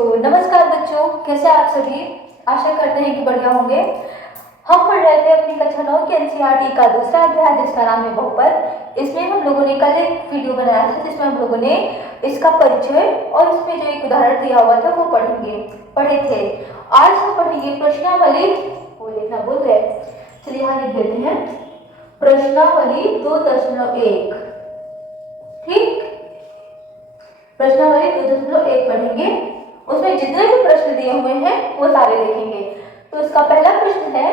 तो नमस्कार बच्चों, कैसे आप सभी। आशा करते हैं कि बढ़िया होंगे। हम पढ़ रहे थे अपनी कक्षा 9 की एनसीईआरटी का दूसरा अध्याय जिसका नाम है बहुपद। इसमें हम लोगों ने कल एक वीडियो बनाया था जिसमें हम लोगों ने इसका परिचय और इसमें जो एक उदाहरण दिया हुआ था वो पढ़े थे। आज हम पढ़ेंगे प्रश्नावली। वो लिखना भूल गए, चलिए यहाँ लिख देते हैं प्रश्नावली 2.1। ठीक, प्रश्नावली 2.1 पढ़ेंगे। उसमें जितने भी प्रश्न दिए हुए हैं वो सारे देखेंगे। तो इसका पहला प्रश्न है,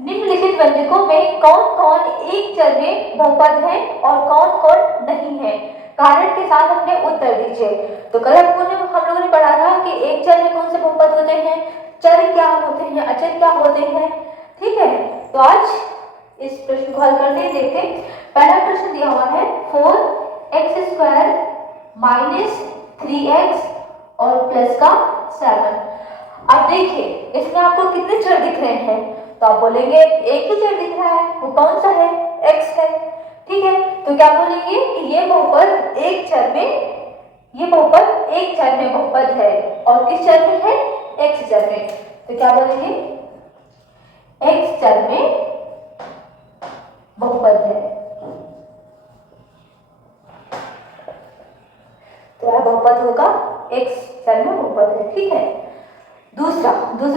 निम्नलिखित व्यंजकों में कौन कौन एक चर में बहुपद है और कौन कौन नहीं है। कारण के साथ अपने उत्तर दीजिए। तो कल हम लोगों ने पढ़ा था कि एक चर में कौन से बहुपद होते हैं, चर क्या होते हैं, अचर क्या होते हैं। ठीक है, तो आज इस प्रश्न को हल करते हैं। देखते पहला प्रश्न दिया हुआ है 4x² माइनस 3x और प्लस का 7। अब देखिए इसमें आपको कितने चर दिख रहे हैं, तो आप बोलेंगे एक ही चर दिख रहा है, वो कौन सा है, x है। ठीक है, तो क्या बोलेंगे कि ये बहुपद एक चर में बहुपद है और किस चर में है, x चर में। तो क्या बोलेंगे, x चर में बहुपद है। तो यह बहुपद होगा, x चर में बहुपद है। ठीक है, दूसरा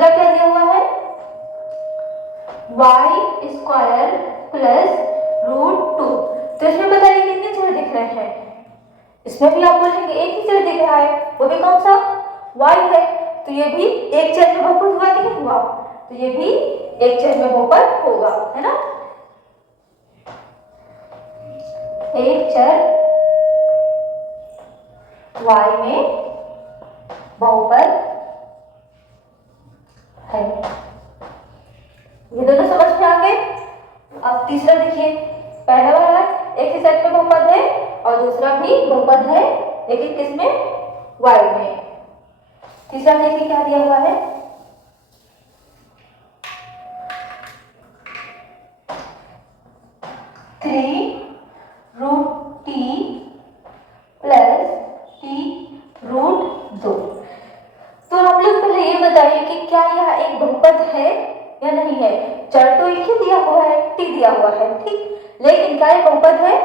क्या दिया हुआ है, y² प्लस √2। तो इसमें बताइए कितने चर दिख रहे हैं। इसमें भी आप बोलेंगे एक ही चर दिख रहा है, वो भी कौन सा, y है। तो ये भी एक चर में बहुपद हुआ कि नहीं हुआ, तो ये भी एक चर में बहुपद होगा, है ना। एक चर y में बहुपद है। ये दोनों समझ में आ गए। अब तीसरा देखिए, पहला वाला एक ही सेट में बहुपद है और दूसरा भी बहुपद है लेकिन किसमें, y में। तीसरा देखिए क्या दिया हुआ है, (3√t प्लस t√2). तो आप लोग पहले ये बताइए कि क्या यह एक बहुपद है या नहीं है। चर तो एक ही दिया हुआ है, t दिया हुआ है, ठीक, लेकिन क्या यह बहुपद है।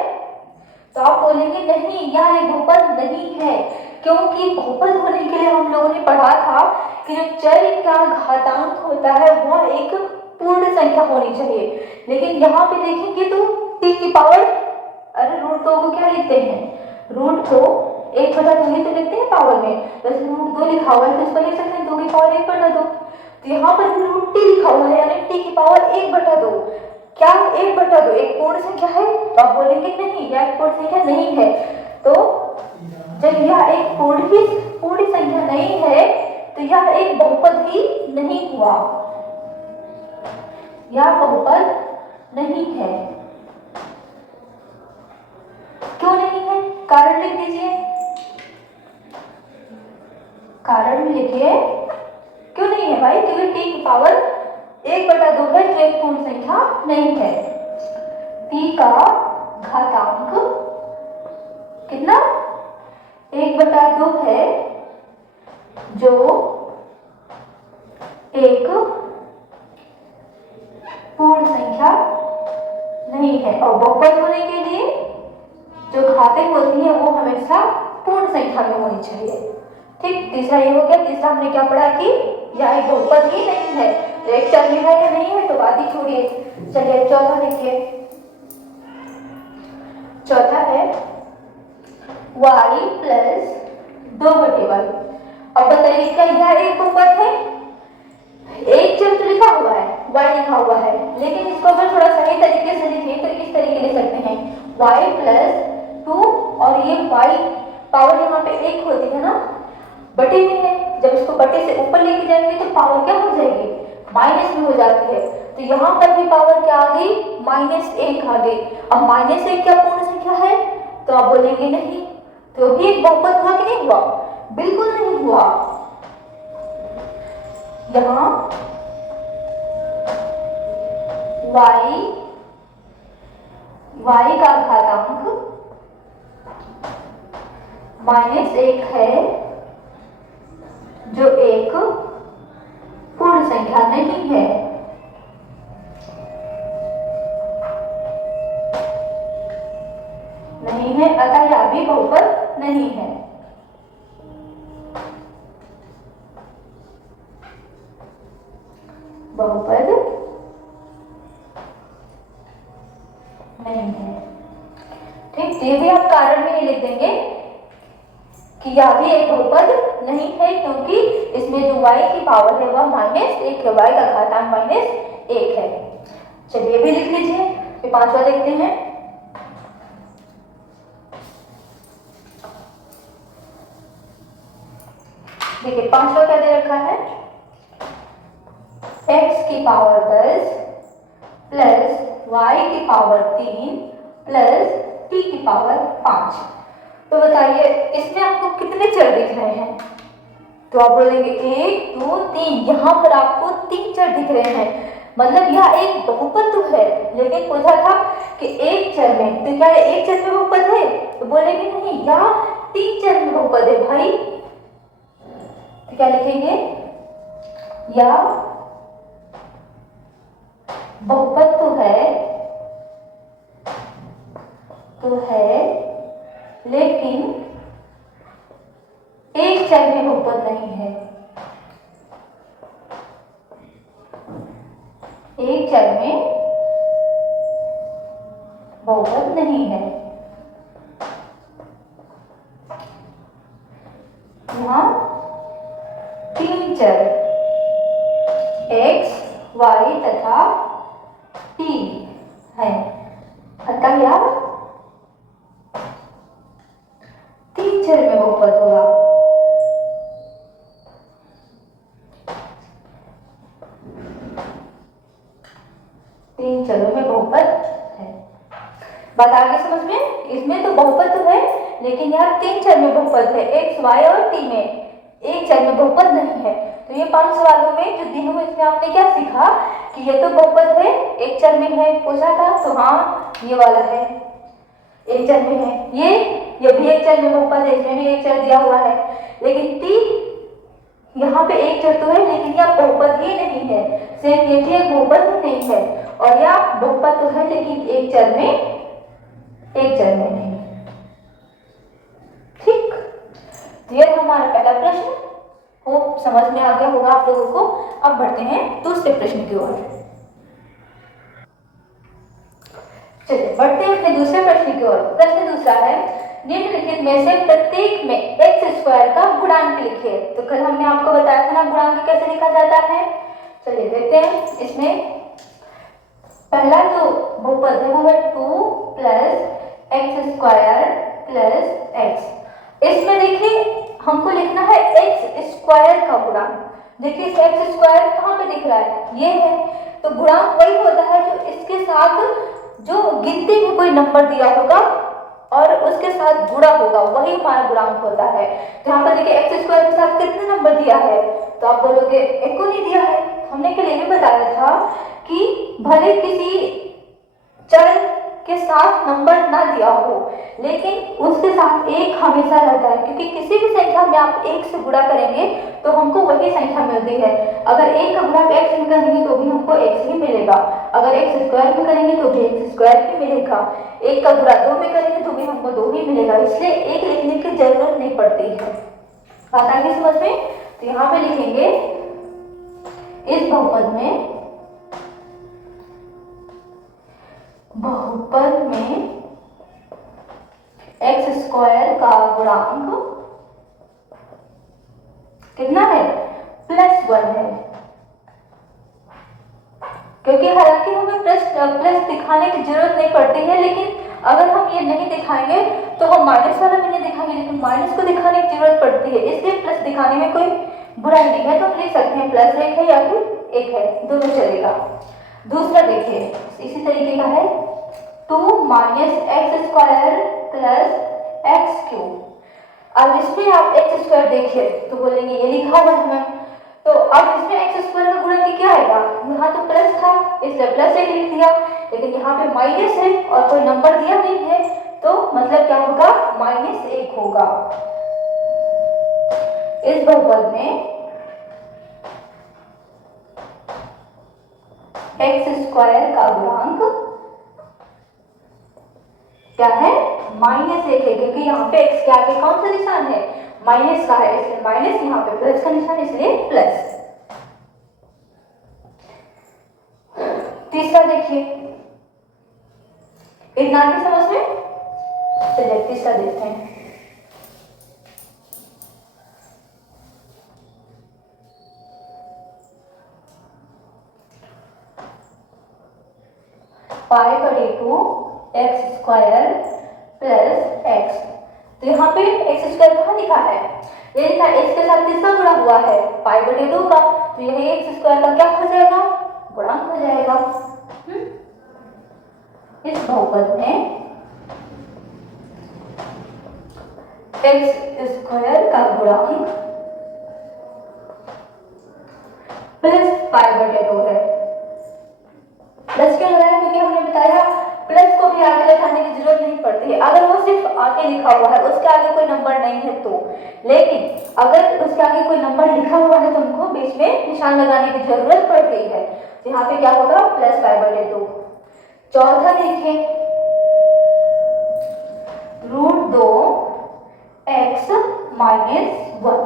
तो आप बोलेंगे नहीं, यह एक बहुपद नहीं है, क्योंकि बहुपद होने के लिए हम लोगों ने पढ़ा था कि जो चर का घातांक होता है वह एक पूर्ण संख्या होनी चाहिए। लेकिन यहाँ पे देखेंगे तो t की पावर, अरे √2 को क्या लिखते हैं, रूट को 1/2 ही तो लिखते हैं पावर में। वैसे √2 लिखा हुआ है तो इसको लिख सकते हैं 2 की पावर 1/2। तो यहाँ पर √t लिखा हुआ है यानी t की पावर 1/2। क्या 1/2 एक पूर्ण संख्या है, तो आप बोलेंगे नहीं, यह एक पूर्ण संख्या नहीं है। तो जब यह एक पूर्ण संख्या नहीं है तो यह एक बहुपद ही नहीं हुआ, यह बहुपद नहीं है। क्यों नहीं है, कारण लिख दीजिए, कारण लिखिए क्यों नहीं है भाई, क्योंकि t की पावर 1/2 है जो एक पूर्ण संख्या नहीं है। t का घातांक कितना, 1/2 है जो एक पूर्ण संख्या नहीं है। और बहुपद होने के लिए जो घातें होती है वो हमेशा पूर्ण संख्या में होनी चाहिए। ठीक, तीसरा ये हो गया। तीसरा हमने क्या पढ़ा कि यह एक बहुपद ही नहीं है, तो एक चर में है या नहीं है तो बात ही छोड़िए। चलिए चौथा देखिए, चौथा है y प्लस 2/y। अब बताइए क्या यह एक बहुपद है, एक चर तो लिखा हुआ है, y लिखा हुआ है, लेकिन इसको अगर थोड़ा सही तरीके से लिखें तो इस तरीके लिख सकते हैं y प्लस 2 और ये y पावर यहाँ पे 1 होती है ना, बटे में है। जब इसको बटे से ऊपर लेके जाएंगे तो पावर क्या हो जाएगी, माइनस में हो जाती है। तो यहाँ पर भी पावर क्या आ गई, -1 आ गई। अब -1 क्या पूर्ण संख्या है, तो आप बोलेंगे नहीं, तो भी एक बहुपद हुआ कि नहीं हुआ, बिल्कुल नहीं हुआ। यहाँ y का घातांक -1 है जो एक पूर्ण संख्या नहीं है। नहीं है, अतः यह भी बहुपद नहीं है। बहुपद नहीं है। ठीक, ये भी आप कारण में लिख देंगे कि यह भी एक बहुपद नहीं है, क्योंकि इसमें जो y की पावर है वह -1 है, y का घातांक -1 है। चलिए भी लिख लीजिए। फिर पांचवा देखते हैं। देखिए पांचवा क्या दे रखा है, x की पावर 10 प्लस y की पावर 3 प्लस t की पावर 5। तो बताइए इसमें आपको कितने चर दिख रहे हैं? तो आप बोलेंगे 1 2 3, यहाँ पर आपको 3 चर दिख रहे हैं, मतलब यह एक बहुपद तो है। लेकिन पूछा था कि एक चर में, तो क्या एक चर में बहुपद है? तो बोलेंगे नहीं, यह 3 चर में बहुपद है भाई। तो क्या लिखेंगे, या बहुपद तो है लेकिन एक चर में बहुपद नहीं है। एक चर में बहुपद नहीं है। यहाँ 3 चर x, y तथा t है, अतः यह 3 चर में बहुपद होगा। तीन चरों में बहुपद है। बात आगे समझ में? इसमें तो बहुपद तो है, लेकिन यहाँ 3 चर में बहुपद है, x, y और t में। एक चर में बहुपद नहीं है। तो ये 5 सवालों में जो दिनों में इसमें आपने क्या सीखा कि ये तो बहुपद है, एक चर में है, पूछा था तो हाँ ये वाला है, एक चर में है। ये भी एक चर में बहुपद है, इसमें भी एक चर दिया हुआ है। लेकिन t यहाँ पे एक चर तो है, लेकिन यह बहुपद ही नहीं है। सिर्फ ये भी एक बहुपद ही नहीं है, और यह बहुपद तो है लेकिन एक चर में नहीं। ठीक, तो यह हमारा पहला प्रश्न को समझ में आ गया होगा आप लोगों को। अब बढ़ते हैं दूसरे प्रश्न की ओर। चलिए बढ़ते हैं अपने दूसरे प्रश्न की ओर। प्रश्न दूसरा है, निम्नलिखित में से प्रत्येक में x² का गुणांक लिखिए। तो कल हमने आपको बताया था ना गुणांक कैसे लिखा जाता है। चलिए देखते हैं। इसमें पहला जो बहुपद है वो है 2 प्लस x² प्लस x। इसमें देखिए हमको लिखना है x² का गुणांक। देखिए इस x² कहाँ पे दिख रहा है, ये है। तो गुणांक वही होता है जो इसके साथ जो गिनती में कोई नंबर दिया होगा और उसके साथ जुड़ा होगा, वही हमारा गुणांक होता है। तो यहाँ पर देखिए x² के साथ कितने नंबर दिया है, तो आप बोलोगे एक को नहीं दिया है। हमने कल ये बताया था कि भले किसी चर के साथ नंबर ना दिया हो, लेकिन उसके साथ एक हमेशा रहता है, क्योंकि किसी भी संख्या में आप एक से गुणा करेंगे तो हमको वही संख्या मिलती है। अगर एक का गुणा x में करेंगे तो भी हमको x ही मिलेगा, अगर x² में करेंगे तो भी x² ही मिलेगा, एक का गुणा 2 में करेंगे तो भी हमको 2 ही मिलेगा। इसलिए एक लिखने की जरूरत नहीं पड़ती है। बात आगे समझ में? तो यहाँ पे लिखेंगे इस बहुपद में x² का गुणांक कितना है, +1 है। क्योंकि हालांकि हमें प्लस दिखाने की जरूरत नहीं पड़ती है, लेकिन अगर हम ये नहीं दिखाएंगे तो हम माइनस वाला भी नहीं दिखाएंगे, लेकिन माइनस को दिखाने की जरूरत पड़ती है, इसलिए प्लस दिखाने में कोई बुराई नहीं है। तो हम लिख सकते हैं +1 है या फिर 1 है, दोनों चलेगा। दूसरा देखिए इसी तरीके का है 2 - x² प्लस x³। अब इसमें आप x² देखिए तो बोलेंगे ये लिखा हुआ है, तो अब इसमें x² का गुणा क्या आएगा, यहाँ तो प्लस था इसलिए +1 लिख दिया, लेकिन यहाँ पे माइनस है और कोई नंबर दिया नहीं है, तो मतलब क्या होगा, -1 होगा। इस बहुपद में एक्स स्क्वायर का गुणांक क्या है, -1 है, क्योंकि यहाँ पे एक्स के आगे कौन सा निशान है, माइनस का है, इसलिए माइनस, यहाँ पे प्लस का निशान इसलिए प्लस। तीसरा देखिए, इतना आगे समझ में, चलिए तीसरा देखते हैं। पाई बटे 2 एक्स स्क्वायर प्लस एक्स। तो यहाँ पे एक्स स्क्वायर कहाँ लिखा है, ये लिखा है एक्स के साथ किसका गुणा हुआ है, पाई बटे 2 का, तो यही एक्स स्क्वायर का क्या हो जाएगा, गुणांक हो जाएगा। इस बहुपद में एक्स स्क्वायर का गुणांक प्लस पाई बटे 2 है। प्लस क्यों लगाया, क्योंकि हमने बताया प्लस को भी आगे लिखाने की जरूरत नहीं पड़ती है, अगर वो सिर्फ आगे लिखा हुआ है, उसके आगे कोई नंबर नहीं है तो, लेकिन अगर उसके आगे कोई नंबर लिखा हुआ है तो उनको बीच में निशान लगाने की जरूरत पड़ती है। तो यहाँ पे क्या होगा, प्लस पाई बटे 2। चौथा देखिए, √2 एक्स माइनस 1।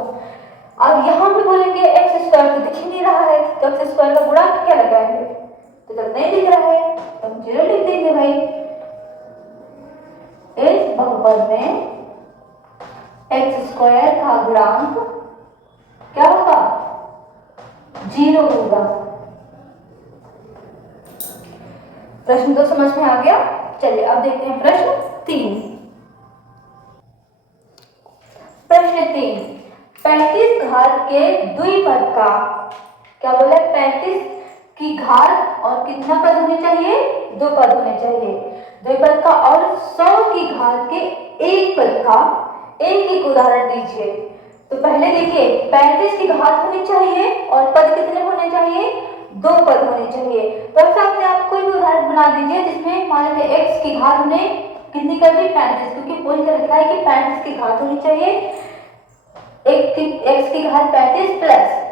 अब यहाँ पे बोलेंगे एक्स स्क्वायर तो दिख ही नहीं रहा है, तो एक्स स्क्वायर का गुणांक क्या लगाएंगे, तो जब नहीं दिख रहा है तो हम 0 लिख देंगे भाई। इस बहुपद में एक्स स्क्वायर का गुणांक क्या होगा, 0 होगा। प्रश्न 2 समझ में आ गया। चलिए अब देखते हैं प्रश्न 3। प्रश्न 3, 35 घात के द्विपद का, क्या बोला, 35 की घात और कितना पद होने चाहिए, 2 पद होने चाहिए, द्विपद का, और 100 की घात के एक पद का एक उदाहरण दीजिए। तो पहले देखिए 35 की घात होनी चाहिए और पद कितने होने चाहिए, 2 पद होने चाहिए। तो ऐसा अपने आप कोई भी उदाहरण बना दीजिए जिसमें मान लीजिए x की घात हमने कितनी कर दी, 35, क्योंकि बोल के रखा है कि 35 की घात होनी चाहिए, x की घात 35 प्लस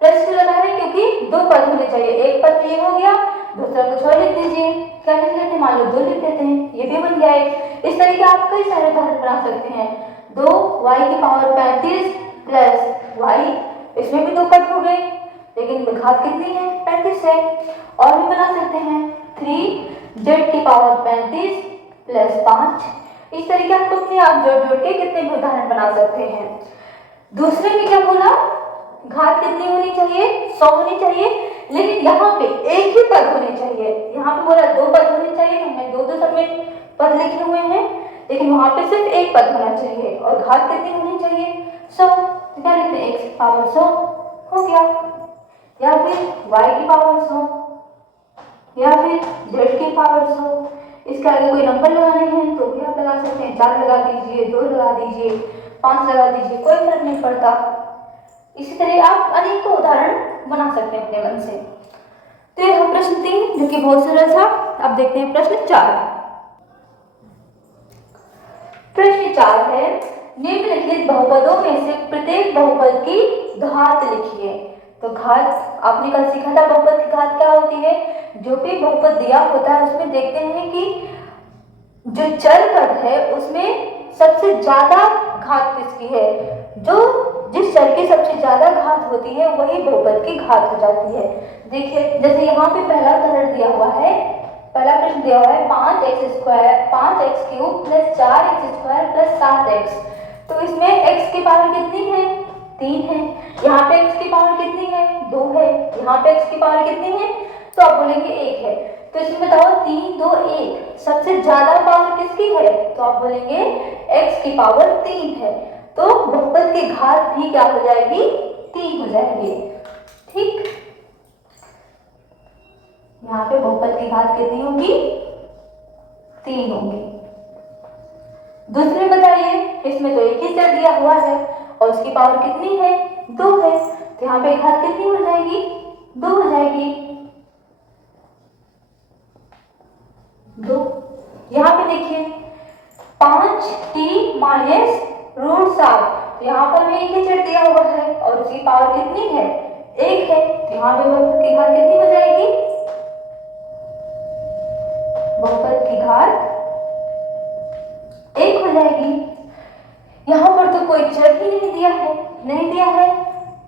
क्यों लगा है, क्योंकि 2 पद होने चाहिए, एक पद ये हो गया, दूसरा कुछ और लिख दीजिए, क्या लिख लेते हैं, मान लो 2 लिख देते हैं, ये भी बन गया है। इस तरीके आप कई सारे उदाहरण बना सकते हैं। 2y की पावर 35 प्लस y, इसमें भी 2 पद हो गए, लेकिन घात कितनी है, 35 है। और भी बना सकते हैं 3z की पावर 35 प्लस 5। इस तरीके आप अपने आप जोड़ के कितने भी उदाहरण बना सकते हैं। दूसरे में क्या बोला, घात कितनी होनी चाहिए, 100 होनी चाहिए, लेकिन यहाँ पे एक ही पद होने चाहिए। यहाँ पे बोला 2 पद होने चाहिए, हमने 2 सब में पद लिखे हुए हैं, लेकिन वहां पे सिर्फ एक पद होना चाहिए, और घात कितनी होनी चाहिए, 100। क्या लिखते हैं, x की पावर 100 हो गया, या फिर y की पावर 100, या फिर z की पावर 100। इसके आगे कोई नंबर लगाने हैं तो भी आप लगा सकते हैं, 4 लगा दीजिए, 2 लगा दीजिए, 5 लगा दीजिए, कोई फर्क नहीं पड़ता। इसी तरह आप अनेकों उदाहरण बना सकते हैं अपने मन से। तो यह प्रश्न 3 जो कि बहुत सरल था। अब देखते हैं प्रश्न 4। प्रश्न 4 है, निम्नलिखित बहुपदों में से प्रत्येक बहुपद की घात लिखिए। तो घात आपने कल सीखा था, बहुपद की घात क्या होती है, जो भी बहुपद दिया होता है उसमें देखते हैं कि जो चर पद है उसमें सबसे ज्यादा घात किसकी है, जो जिस चर की सबसे ज्यादा घात होती है वही बहुपद की घात हो जाती है। देखिए जैसे यहाँ पे पहला उदाहरण दिया हुआ है, पहला प्रश्न दिया हुआ है 5x cube plus 4x square plus 7x। तो इसमें x की पावर कितनी है, 3 है, यहाँ पे x की पावर कितनी है, 2 है, यहाँ पे x की पावर कितनी है, तो आप बोलेंगे 1 है। तो इसमें बताओ 3 2 1 सबसे ज्यादा पावर किसकी है, तो आप बोलेंगे x की पावर 3 है। तो बहुपद की घात भी क्या हो जाएगी, 3 हो जाएगी। ठीक, यहाँ पे बहुपद की घात कितनी होगी, 3 होगी। दूसरे बताइए, इसमें तो एक ही चर दिया हुआ है और उसकी पावर कितनी है, 2 है, तो यहाँ पे घात कितनी हो जाएगी, 2 हो जाएगी, 2। यहाँ पे देखिए 5t माइनस √7, तो यहाँ पर भी एक ही चर दिया हुआ है और उसकी पावर कितनी है, 1 है, तो यहाँ पे बहुपद की घात कितनी हो जाएगी, बहुपद की घात 1 हो जाएगी। यहाँ पर तो कोई चर ही नहीं दिया है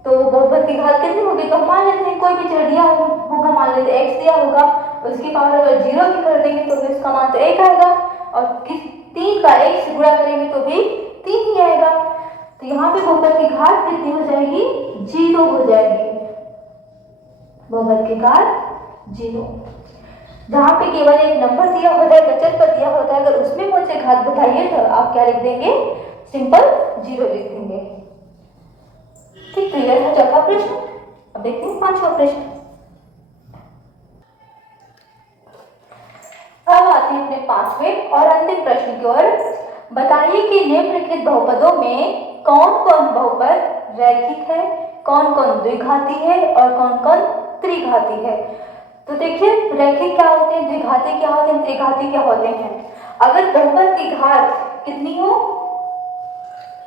तो बहुपद की घात कितनी होगी, तो मान लेते हैं कोई भी चर दिया होगा, मान लेते हैं x दिया होगा, उसकी पावर अगर 0 की कर देंगे तो फिर इसका मान तो 1 आएगा, और 3 का 1 से गुणा करेंगे तो भी 3 ही आएगा। तो यहाँ पे बहुपद की घात कितनी हो जाएगी, 0 हो जाएगी। बहुपद की घात 0। जहाँ पे केवल एक नंबर दिया होता है, अचर पर दिया होता है, अगर उसमें मुझसे घात बताइए तो आप क्या लिख देंगे, सिंपल 0 लिख देंगे। ठीक, क्लियर है चौथा प्रश्न। अब देखते हैं पांचवा प्रश्न। अब आते हैं अपने पांचवें और अंतिम प्रश्न की ओर। बताइए कि निम्नलिखित बहुपदों में कौन कौन बहुपद रैखिक है, कौन कौन द्विघाती है और कौन कौन त्रिघाती है। तो देखिए रैखिक क्या होते हैं, द्विघाती क्या होते हैं, त्रिघाती क्या होते हैं। अगर बहुपद की घात कितनी हो,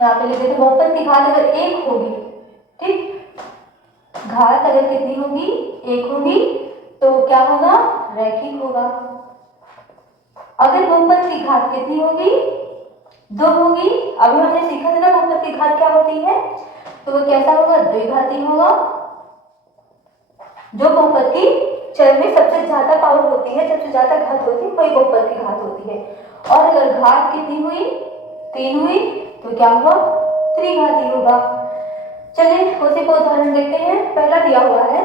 यहाँ पे लिख देते हैं बहुपद की घात अगर 1 होगी, ठीक, घात अगर कितनी होगी, 1 होगी, तो क्या होगा, रैखिक होगा। अगर बहुपद की घात कितनी होगी, 2 होगी, अभी हमने सीखा था ना बहुपद की घात क्या होती है, तो वो कैसा होगा, द्विघाती होगा। जो बहुपद की चर में सबसे ज्यादा पावर होती है, सबसे ज्यादा घात होती है, वही बहुपद की घात होती है। और अगर घात कितनी हुई, 3 हुई, तो क्या हुआ, त्रिघाती होगा। चलिए उसी को उदाहरण देखते हैं। पहला दिया हुआ है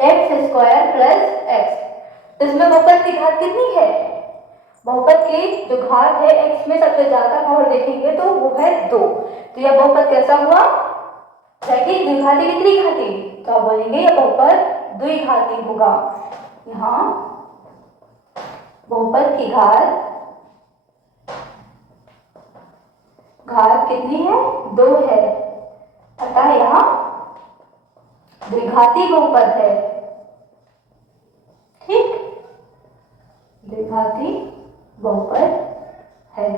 x² + x, तो इसमें बहुपद की घात कितनी है, बहुपद की जो घात है x में सबसे ज्यादा पावर देखेंगे तो वो है 2। तो यह बहुपद कैसा हुआ, रैखिक, द्विघाती की त्रिघाती, तो आप बोलेंगे यह बहुपद द्विघाती होगा। यहाँ बहुपद की घात कितनी है, 2 है, अतः यहाँ द्विघाती बहुपद है। ठीक, द्विघाती बहुपद है।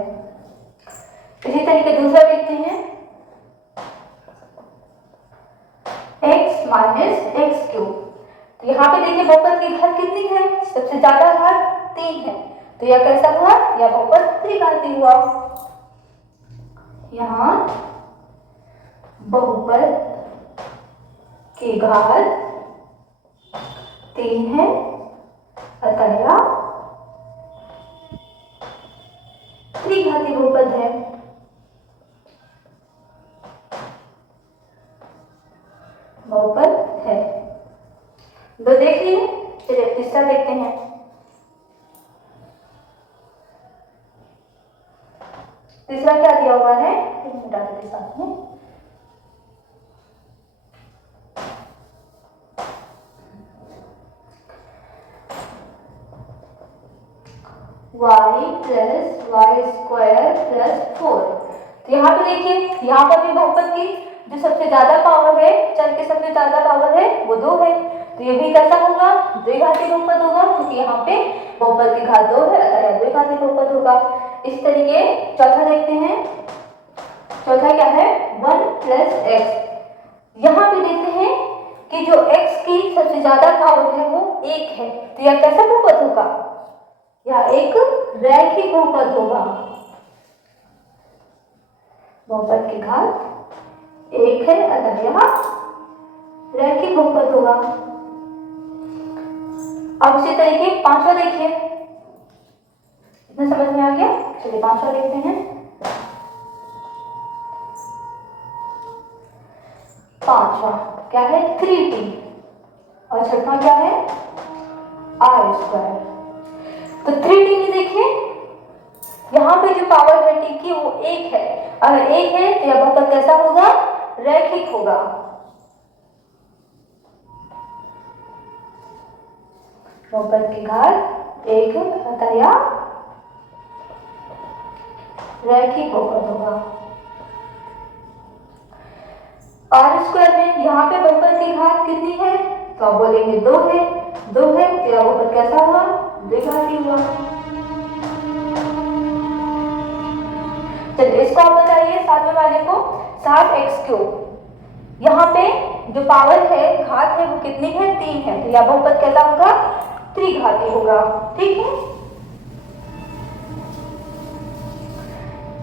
इसी तरीके दूसरा देखते हैं, x - x³। तो यहाँ पे देखिए बहुपद की घात कितनी है, सबसे ज्यादा घात 3 है, तो यह कैसा हुआ, यह बहुपद त्रिघाती हुआ। यहाँ बहुपद की घात 3 है, अतः यह त्रिघाती बहुपद है। बहुपद है। दो देख लिए, चलिए तीसरा देखते हैं। तीसरा क्या दिया हुआ है, मिटा देते साथ में। y + y² + 4। तो यहाँ पे देखिए, यहाँ पर भी बहुपद की जो सबसे ज्यादा पावर है, चर के सबसे ज्यादा पावर है वो 2 है, तो ये भी कैसा होगा, द्विघाती बहुपद होगा, क्योंकि यहाँ पे बहुपद की घात 2 है, अतः यह द्विघाती बहुपद होगा। इस तरीके चौथा देखते हैं। चौथा क्या है, 1 + x। यहाँ पे देखते हैं कि जो x की सबसे ज्यादा पावर है वो 1 है, तो यह कैसा बहुपद होगा, यह एक रैखिक बहुपद होगा। बहुपद की घात 1 है, अतः यह रैखिक बहुपद होगा। अब इसी तरीके पांचवा देखिए, इतना समझ में आ गया, चलिए पांचवा देखते हैं। पांचवा क्या है, 3t, और छठवां क्या है, r²। तो 3t में देखिए यहाँ पे जो पावर है t की वो 1 है, अगर 1 है तो यह बहुपद कैसा होगा, रैखिक होगा। बहुपद की घात 1 अतः यह रैखिक बहुपद होगा। r² में यहाँ पे बहुपद की घात कितनी है, तो आप बोलेंगे 2 है, 2 है, तो यह बहुपद कैसा हुआ, द्विघाती हुआ। चलिए इसको आप बताइए, सातवें वाले को, 7x³। यहाँ पे जो पावर है, घात है, वो कितनी है, 3 है, तो यह बहुपद कैसा होगा, त्रिघाती होगा। ठीक है,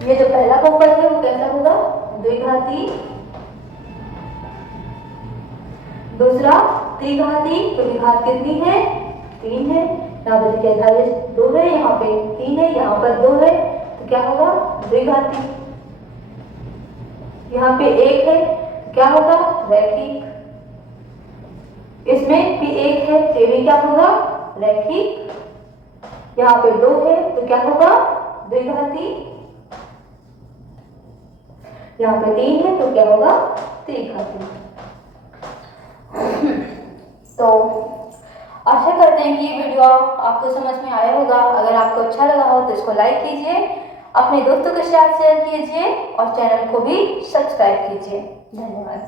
ये जो पहला बहुपद है वो कैसा होगा? द्विघाती। दूसरा त्रिघाती, क्योंकि घात कितनी है? 3 है। यहाँ पर देखिए धारे 2 है, यहाँ पे 3 है, यहाँ पर 2 है, तो क्या होगा? द्विघाती। यहाँ पे 1 है, तो क्या होगा? रैखिक। इसमें भी 1 है, ये भी क्या होगा? रैखिक। यहाँ पे 2 है, तो क्या होगा? द्विघाती। यहाँ पे 3 है, तो क्या होगा? त्रिघाती। तो आशा करते हैं कि ये वीडियो आपको समझ में आया होगा। अगर आपको अच्छा लगा हो तो इसको लाइक कीजिए, अपने दोस्तों के साथ शेयर कीजिए और चैनल को भी सब्सक्राइब कीजिए। धन्यवाद।